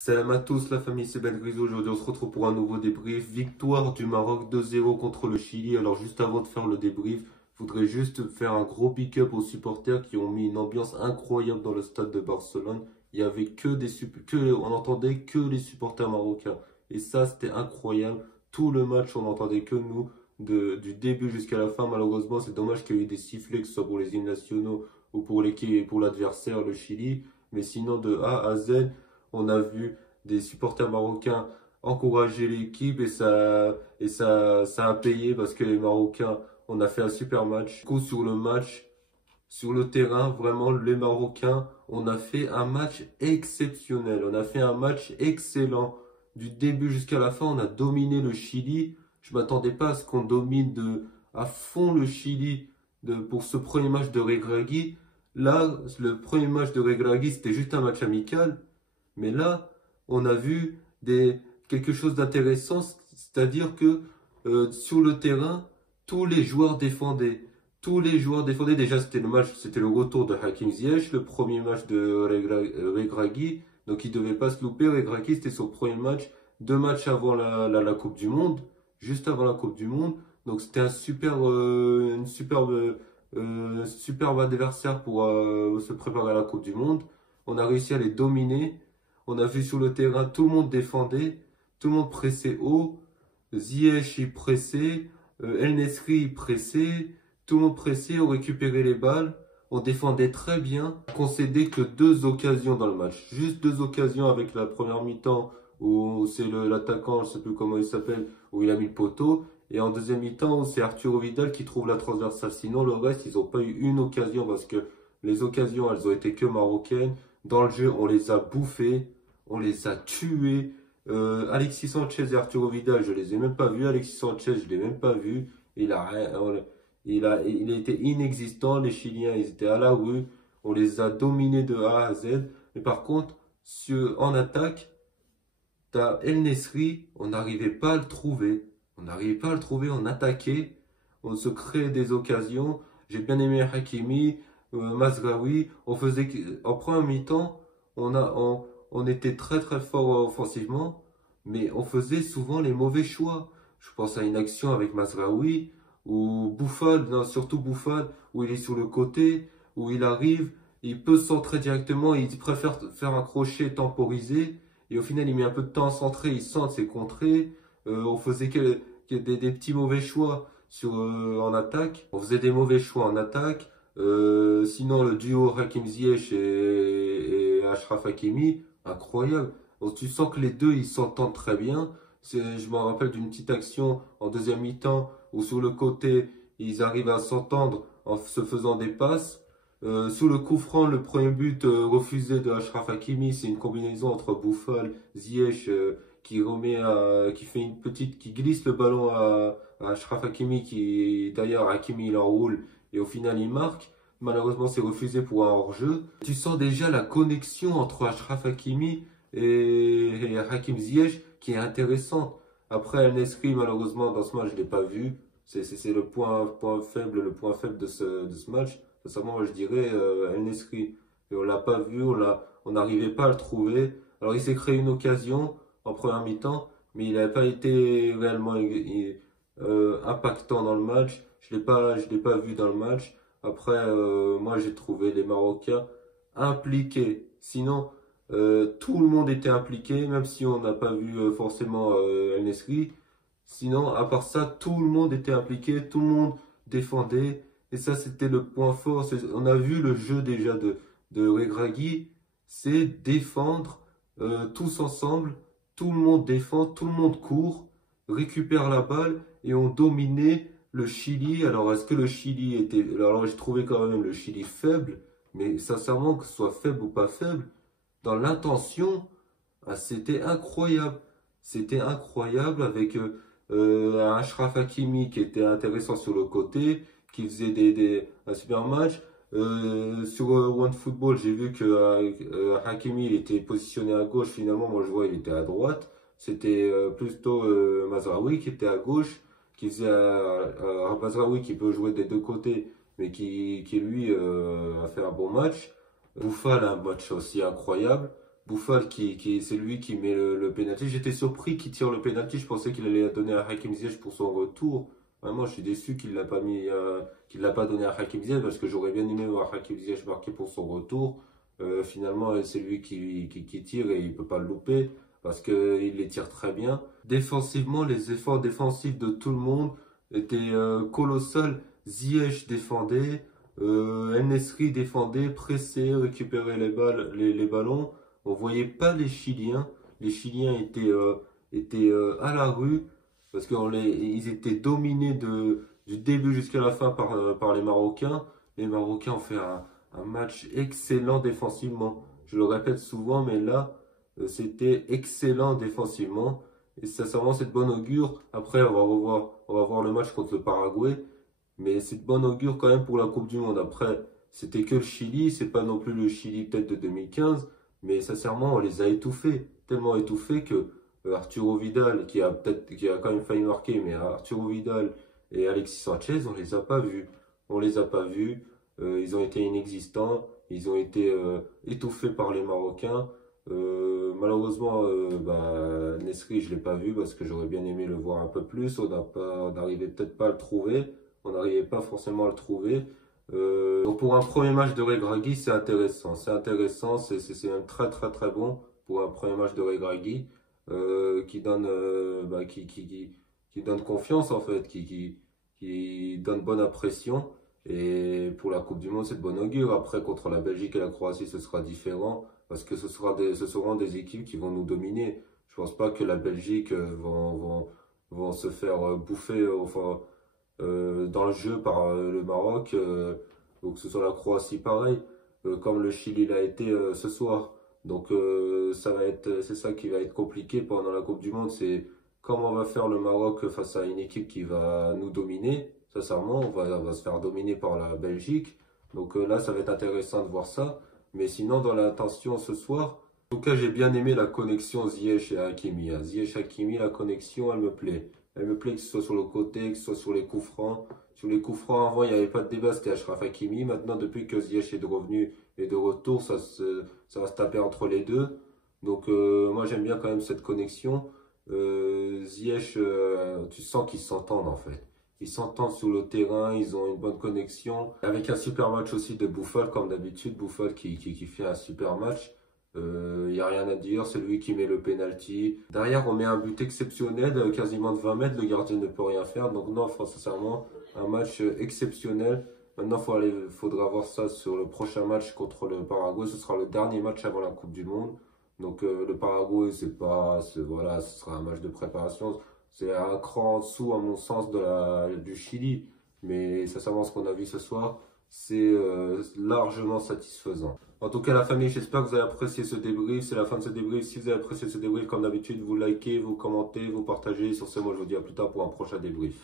Salam à tous la famille, c'est Ben Grisou. Aujourd'hui on se retrouve pour un nouveau débrief. Victoire du Maroc 2-0 contre le Chili. Alors juste avant de faire le débrief, je voudrais juste faire un gros big up aux supporters qui ont mis une ambiance incroyable dans le stade de Barcelone. Il y avait on entendait que les supporters marocains. Et ça c'était incroyable. Tout le match on n'entendait que nous, du début jusqu'à la fin. Malheureusement c'est dommage qu'il y ait eu des sifflets, que ce soit pour les hymnes nationaux ou pour l'équipe, pour l'adversaire, le Chili. Mais sinon de A à Z, on a vu des supporters marocains encourager l'équipe et ça a payé parce que les Marocains, on a fait un super match. Du coup, sur le match, sur le terrain, vraiment, les Marocains, on a fait un match exceptionnel. On a fait un match excellent. Du début jusqu'à la fin, on a dominé le Chili. Je m'attendais pas à ce qu'on domine à fond le Chili pour ce premier match de Regragui. Là, le premier match de Regragui, c'était juste un match amical. Mais là, on a vu quelque chose d'intéressant, c'est-à-dire que sur le terrain, tous les joueurs défendaient. Tous les joueurs défendaient. Déjà, c'était le retour de Hakim Ziyech, le premier match de Regragui. Donc, il ne devait pas se louper. Regragui, c'était son premier match, 2 matchs avant la Coupe du Monde, juste avant la Coupe du Monde. Donc, c'était superbe adversaire pour se préparer à la Coupe du Monde. On a réussi à les dominer. On a vu sur le terrain, tout le monde défendait, tout le monde pressait haut. Ziyech, il pressait, El Nesri, il pressait, tout le monde pressait, on récupérait les balles. On défendait très bien, on concédait que 2 occasions dans le match. Juste 2 occasions avec la première mi-temps où c'est l'attaquant, je ne sais plus comment il s'appelle, où il a mis le poteau. Et en deuxième mi-temps, où c'est Arturo Vidal qui trouve la transversale. Sinon, le reste, ils n'ont pas eu une occasion parce que les occasions, elles ont été que marocaines. Dans le jeu, on les a bouffés. On les a tués. Alexis Sanchez et Arturo Vidal, je les ai même pas vus. Alexis Sanchez, je l'ai même pas vu. Il a été inexistant. Les Chiliens, ils étaient à la rue. On les a dominés de A à Z. Mais par contre, en attaque, t'as El Nesri, on n'arrivait pas à le trouver. On n'arrivait pas à le trouver. On attaquait. On se créait des occasions. J'ai bien aimé Hakimi, Mazraoui. En première mi-temps, on a, on était très très fort offensivement, mais on faisait souvent les mauvais choix. Je pense à une action avec Mazraoui, ou Buffon, non, surtout Buffon, où il est sur le côté, où il arrive, il peut centrer directement, il préfère faire un crochet temporisé, et au final il met un peu de temps à centrer, il centre, c'est contré. On faisait des petits mauvais choix en attaque. On faisait des mauvais choix en attaque. Sinon, le duo Hakim Ziyech et Achraf Hakimi, incroyable. Donc, tu sens que les deux, ils s'entendent très bien. Je me rappelle d'une petite action en deuxième mi-temps où sur le côté, ils arrivent à s'entendre en se faisant des passes. Sous le coup franc, le premier but refusé de Achraf Hakimi, c'est une combinaison entre Buffon, Ziyech qui glisse le ballon à Achraf Hakimi, qui d'ailleurs Hakimi il enroule et au final il marque. Malheureusement, c'est refusé pour un hors-jeu. Tu sens déjà la connexion entre Achraf Hakimi et Hakim Ziyech qui est intéressante. Après, El Nesri, malheureusement, dans ce match, je ne l'ai pas vu. C'est le point faible de ce match. Sincèrement, moi, je dirais El Nesri. Et on l'a pas vu, on n'arrivait pas à le trouver. Alors, il s'est créé une occasion en première mi-temps, mais il n'avait pas été réellement impactant dans le match. Je l'ai pas vu dans le match. Après, moi, j'ai trouvé les Marocains impliqués. Sinon, tout le monde était impliqué, même si on n'a pas vu forcément El Nesri. Sinon, à part ça, tout le monde était impliqué, tout le monde défendait. Et ça, c'était le point fort. On a vu le jeu déjà de Regragui, c'est défendre tous ensemble. Tout le monde défend, tout le monde court, récupère la balle et on dominait le Chili. Alors, est-ce que le Chili était... Alors, j'ai trouvé quand même le Chili faible, mais sincèrement, que ce soit faible ou pas faible, dans l'intention, ah, c'était incroyable. C'était incroyable avec un Achraf Hakimi qui était intéressant sur le côté, qui faisait un super match. Sur OneFootball, j'ai vu que Hakimi il était positionné à gauche. Finalement, moi je vois il était à droite. C'était plutôt Mazraoui qui était à gauche, qui faisait Mazraoui qui peut jouer des deux côtés, mais qui lui a fait un bon match. Bouffal a un match aussi incroyable. Bouffal c'est lui qui met le penalty. J'étais surpris qu'il tire le penalty. Je pensais qu'il allait donner à Hakim Ziyech pour son retour. Vraiment, je suis déçu qu'il l'a pas mis, qu'il l'a pas donné à Hakim Ziyech parce que j'aurais bien aimé voir Hakim Ziyech marquer pour son retour. Finalement, c'est lui qui tire et il peut pas le louper parce qu'il les tire très bien. Défensivement, les efforts défensifs de tout le monde étaient colossaux. Ziyech défendait, El-Nesri défendait, pressait, récupérait les ballons. On voyait pas les Chiliens. Les Chiliens étaient à la rue parce qu'ils étaient dominés du début jusqu'à la fin par les Marocains. Les Marocains ont fait un match excellent défensivement. Je le répète souvent, mais là, c'était excellent défensivement. Et sincèrement, c'est de bon augure. Après, on va voir le match contre le Paraguay. Mais c'est de bon augure quand même pour la Coupe du Monde. Après, c'était que le Chili. C'est pas non plus le Chili peut-être de 2015. Mais sincèrement, on les a étouffés. Tellement étouffés que Arturo Vidal, qui a quand même failli marquer, mais Arturo Vidal et Alexis Sanchez, on les a pas vus. On les a pas vus. Ils ont été inexistants. Ils ont été étouffés par les Marocains. Malheureusement, Nesri, je l'ai pas vu parce que j'aurais bien aimé le voir un peu plus. On n'arrivait peut-être pas à le trouver. On n'arrivait pas forcément à le trouver. Donc pour un premier match de Regragui, c'est intéressant. C'est intéressant, c'est même très très très bon pour un premier match de Regragui qui donne qui donne confiance en fait, qui donne bonne impression. Et pour la Coupe du Monde, c'est de bon augure. Après, contre la Belgique et la Croatie, ce sera différent parce que ce seront des équipes qui vont nous dominer. Je pense pas que la Belgique vont se faire bouffer dans le jeu par le Maroc. Donc que ce soit la Croatie pareil, comme le Chili l'a été ce soir. Donc c'est ça qui va être compliqué pendant la Coupe du Monde, c'est comment va faire le Maroc face à une équipe qui va nous dominer. Sincèrement, on va se faire dominer par la Belgique. Donc là, ça va être intéressant de voir ça. Mais sinon, dans l'attention ce soir, en tout cas, j'ai bien aimé la connexion Ziyech et Hakimi. Ziyech Hakimi, la connexion, elle me plaît. Elle me plaît que ce soit sur le côté, que ce soit sur les coups francs. Sur les coups francs, avant, il n'y avait pas de débat, c'était Achraf Hakimi. Maintenant, depuis que Ziyech est revenu et de retour, ça va se taper entre les deux. Donc, moi, j'aime bien quand même cette connexion. Ziyech, tu sens qu'ils s'entendent en fait. Ils s'entendent sur le terrain, ils ont une bonne connexion. Avec un super match aussi de Bouffal, comme d'habitude. Bouffal qui fait un super match. Il n'y a rien à dire, c'est lui qui met le penalty. Derrière, on met un but exceptionnel, quasiment de 20 mètres, le gardien ne peut rien faire. Donc non, sincèrement, un match exceptionnel. Maintenant, faudra voir ça sur le prochain match contre le Paraguay. Ce sera le dernier match avant la Coupe du Monde. Donc le Paraguay, voilà, ce sera un match de préparation. C'est un cran en dessous, à mon sens, du Chili. Mais sincèrement, ce qu'on a vu ce soir, c'est largement satisfaisant. En tout cas, la famille, j'espère que vous avez apprécié ce débrief. C'est la fin de ce débrief. Si vous avez apprécié ce débrief, comme d'habitude, vous likez, vous commentez, vous partagez. Sur ce, moi, je vous dis à plus tard pour un prochain débrief.